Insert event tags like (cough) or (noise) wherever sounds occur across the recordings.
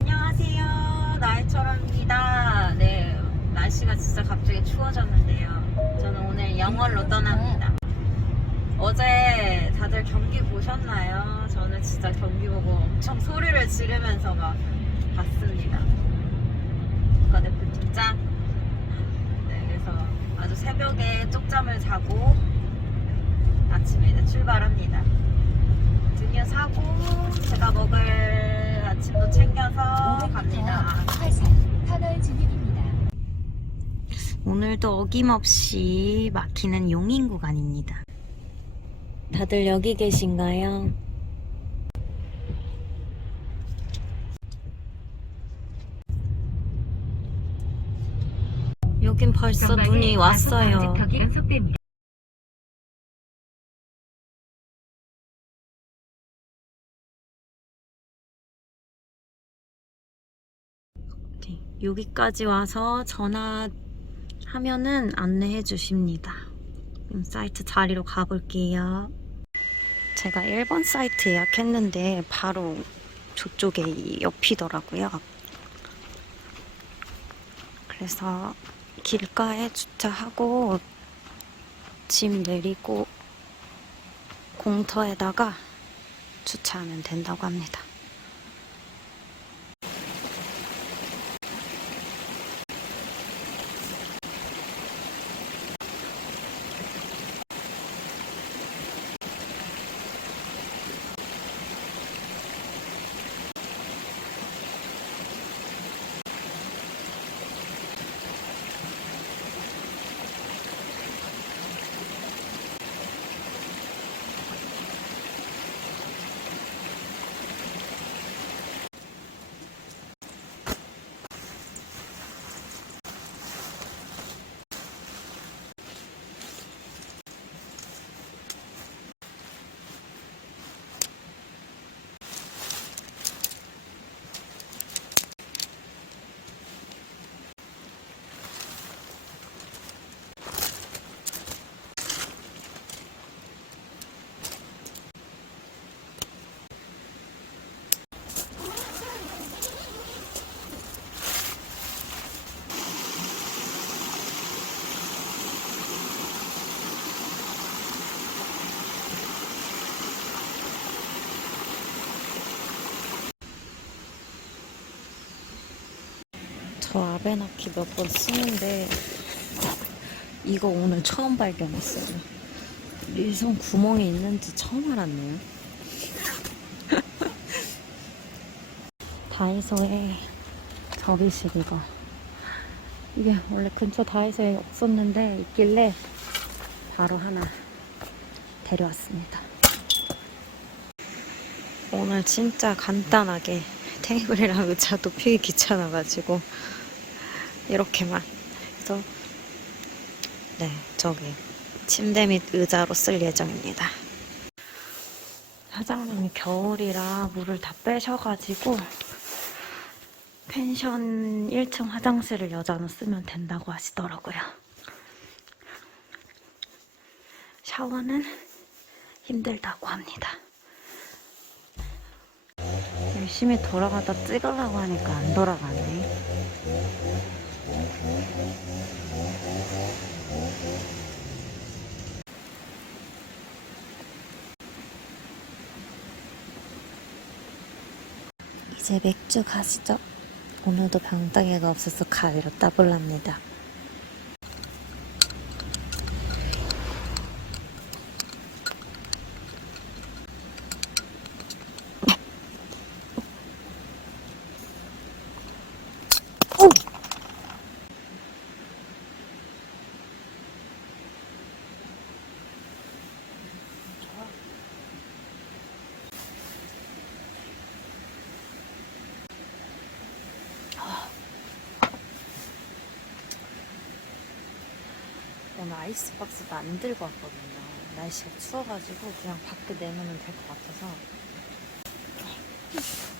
안녕하세요. 나이처럼입니다. 네, 날씨가 진짜 갑자기 추워졌는데요. 저는 오늘 영월로 떠납니다. 어제 다들 경기 보셨나요? 저는 진짜 경기 보고 엄청 소리를 지르면서 막 봤습니다. 국가대표 짱. 네, 그래서 아주 새벽에 쪽잠을 자고 아침에 출발합니다. 등유 사고 제가 먹을 아침도 챙겨서 갑니다. 오늘도 어김없이 막히는 용인 구간입니다. 다들 여기 계신가요? 여긴 벌써 눈이 왔어요. 여기까지 와서 전화하면은 안내해 주십니다. 그럼 사이트 자리로 가볼게요. 제가 1번 사이트 예약했는데 바로 저쪽에 이 옆이더라고요. 그래서 길가에 주차하고 짐 내리고 공터에다가 주차하면 된다고 합니다. 저 아베나키 몇 번 쓰는데 이거 오늘 처음 발견했어요. 일선 구멍이 있는지 처음 알았네요. (laughs) 다이소에 접이식 이거. 이게 원래 근처 다이소에 없었는데 있길래 바로 하나 데려왔습니다. 오늘 진짜 간단하게 테이블이랑 의자도 피기 귀찮아가지고 이렇게만 해서 네 저기 침대 및 의자로 쓸 예정입니다. 사장님이 겨울이라 물을 다 빼셔가지고 펜션 1층 화장실을 여자는 쓰면 된다고 하시더라고요. 샤워는 힘들다고 합니다. 열심히 돌아가다 찍으려고 하니까 안 돌아가네. 이 제 맥주 가시죠. 오늘도 병따개가 없어서 가위로 따블랍니다. 오늘 아이스박스도 안 들고 왔거든요. 날씨가 추워가지고 그냥 밖에 내놓으면 될 것 같아서.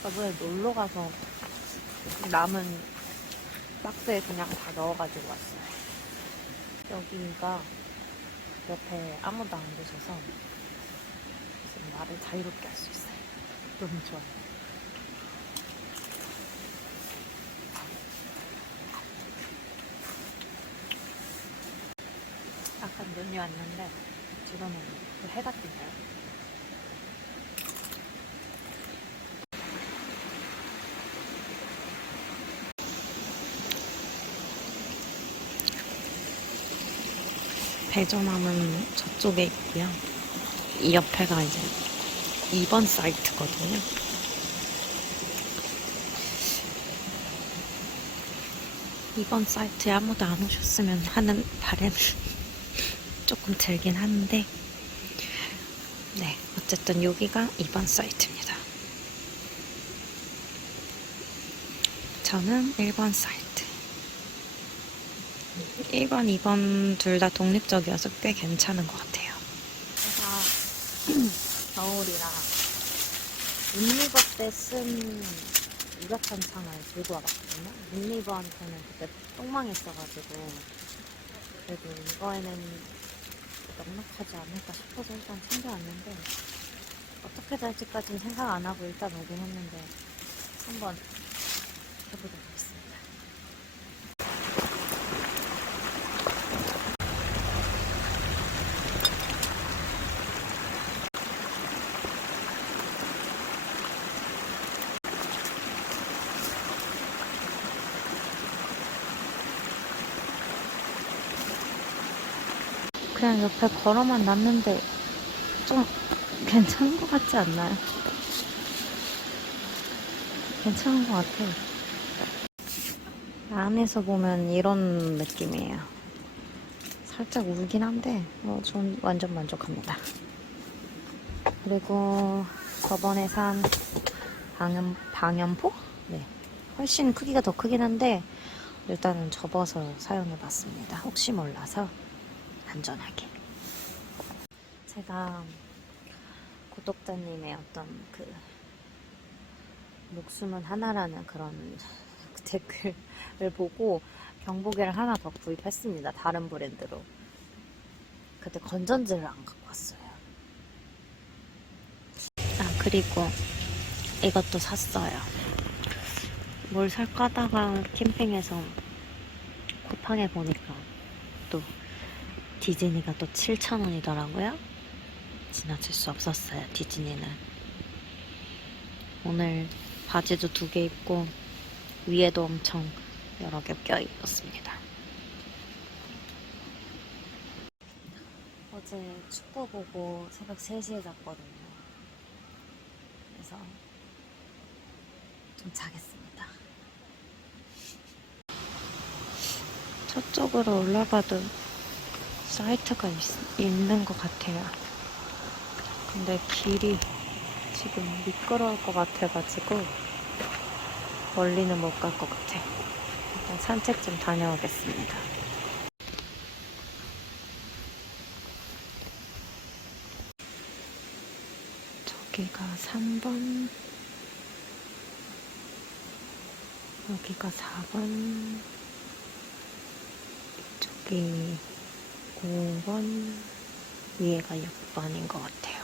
저번에 놀러 가서 남은 박스에 그냥 다 넣어가지고 왔어요. 여기가 옆에 아무도 안 계셔서 말을 자유롭게 할 수 있어요. 너무 좋아요. 약간 눈이 왔는데 지금은 그 해가 뜨네요. 배전함은 저쪽에 있고요. 이 옆에가 이제 2번 사이트거든요. 이번 사이트에 아무도 안 오셨으면 하는 바람이 조금 들긴 한데, 네, 어쨌든 여기가 2번 사이트입니다. 저는 1번 사이트. 1번, 2번 둘 다 독립적이어서 꽤 괜찮은 것 같아요. 제가 겨울이라 윤리버 때쓴 우라탄 창을 들고 와봤거든요. 윤리버한테는 그때 똥망했어가지고 그래도 이거에는 넉넉하지 않을까 싶어서 일단 챙겨왔는데 어떻게 될지까지는 생각 안 하고 일단 오긴 했는데 한번 해보도록 하겠습니다. 그냥 옆에 걸어만 놨는데 좀 괜찮은 것 같지 않나요? 괜찮은 것 같아요. 안에서 보면 이런 느낌이에요. 살짝 울긴 한데, 어, 전 완전 만족합니다. 그리고 저번에 산 방염, 방염포? 네. 훨씬 크기가 더 크긴 한데, 일단은 접어서 사용해 봤습니다. 혹시 몰라서. 안전하게. 제가 구독자님의 어떤 그 목숨은 하나라는 그런 (laughs) 댓글을 보고 경보기를 하나 더 구입했습니다. 다른 브랜드로. 그때 건전지를 안 갖고 왔어요. 아, 그리고 이것도 샀어요. 뭘 살까 하다가 캠핑에서 쿠팡에 보니까 또 디즈니가 또 7,000원이더라고요. 지나칠 수 없었어요, 디즈니는. 오늘 바지도 두 개 입고 위에도 엄청 여러 개 껴입었습니다. 어제 축구 보고 새벽 3시에 잤거든요. 그래서 좀 자겠습니다. 저쪽으로 올라가도 사이트가 있, 있는 것 같아요. 근데 길이 지금 미끄러울 것 같아가지고 멀리는 못 갈 것 같아. 일단 산책 좀 다녀오겠습니다. 저기가 3번, 여기가 4번, 이쪽이 5번, 위에가 6번인 것 같아요.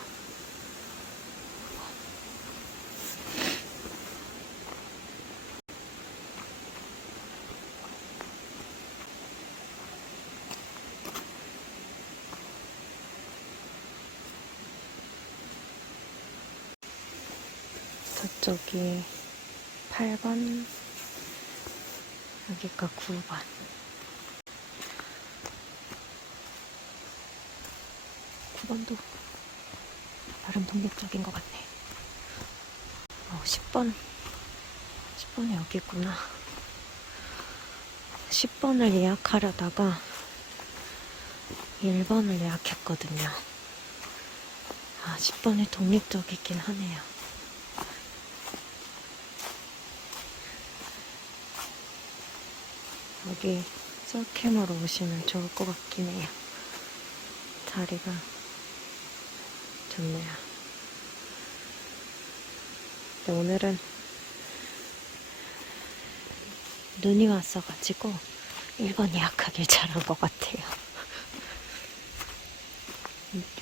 저쪽이 8번, 여기가 9번. 번도 나름 독립적인 것 같네. 어, 10번, 10번이 여기 있구나. 10번을 예약하려다가 1번을 예약했거든요. 아, 10번이 독립적이긴 하네요. 여기 셀캠으로 오시면 좋을 것 같긴 해요. 자리가 좋네요. 근데 오늘은 눈이 왔어가지고 1번 예약하길 잘한 것 같아요.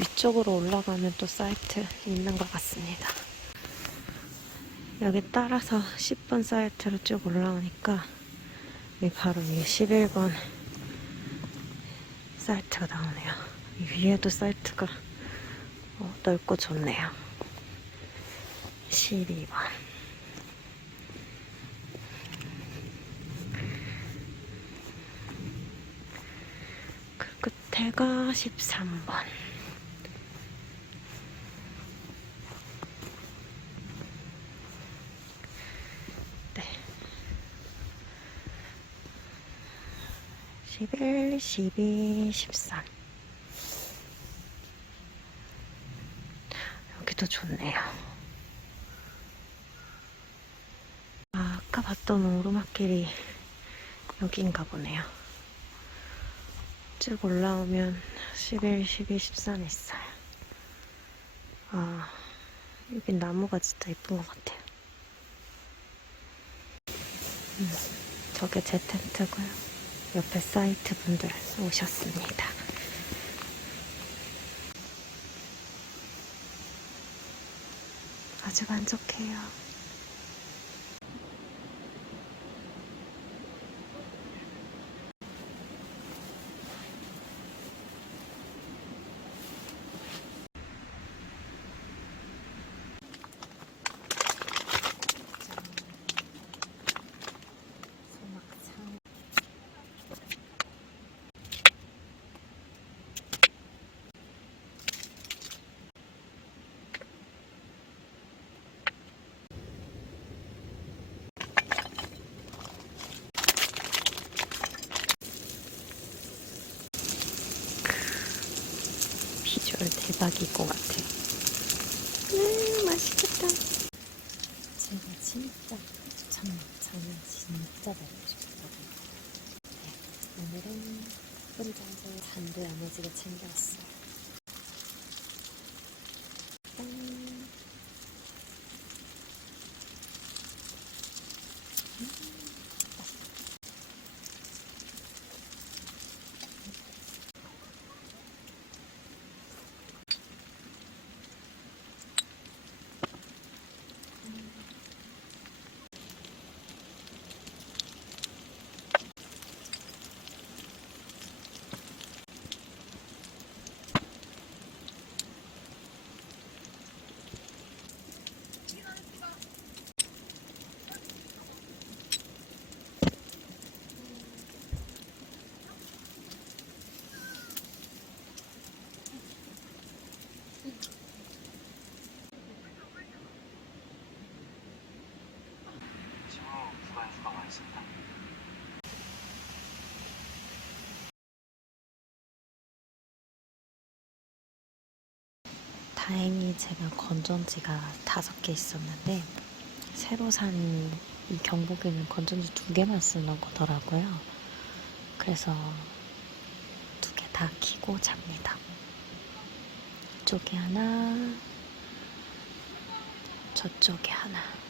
위쪽으로 올라가면 또 사이트 있는 것 같습니다. 여기 따라서 10번 사이트로 쭉 올라오니까 여기 바로 이 11번 사이트가 나오네요. 이 위에도 사이트가 어, 넓고 좋네요. 12번. 그 끝에가 13번. 11, 12, 13. 여기도 좋네요. 아, 아까 봤던 오르막길이 여기인가 보네요. 쭉 올라오면 11, 12, 13 있어요. 아, 여긴 나무가 진짜 예쁜 것 같아요. 음, 저게 제 텐트고요. 옆에 사이트 분들 오셨습니다. 아주 만족해요. 소막창. 비주얼 대박일 것 같아. 음, 맛있겠다. 제가 진짜 고추장장을 진짜 먹고 싶거든요. 네, 오늘은 뿌리장을 잔도 야무지게 챙겨왔어요. 지금 구간수가 많이 있습니다. 다행히 제가 건전지가 다섯 개 있었는데 새로 산 이 경보기는 건전지 두 개만 쓰는 거더라고요. 그래서 두 개다 켜고 잡니다. 이쪽에 하나, 저쪽에 하나.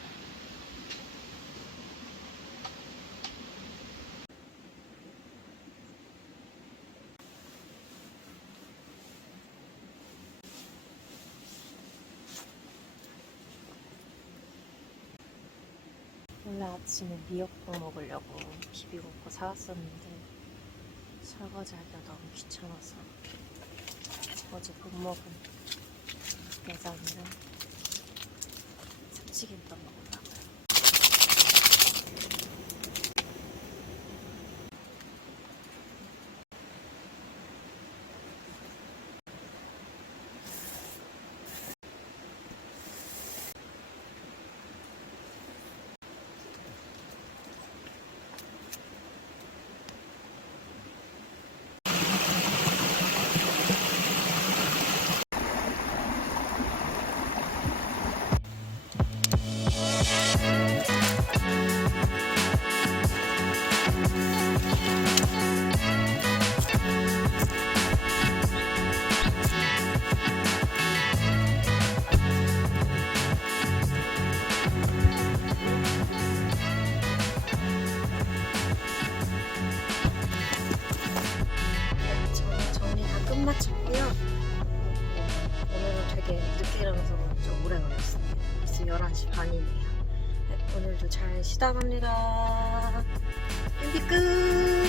아침에 미역국 먹으려고 비비고거 사왔었는데 설거지하기가 너무 귀찮아서 어제 못 먹은 내장이랑 참치김밥 먹 정리가 끝마쳤고요. 어, 오늘은 되게 늦게 일어나서 좀 오래 걸렸어요. 벌써 11시 반이네요. 네, 오늘도 잘 쉬다 갑니다. 준비 끝!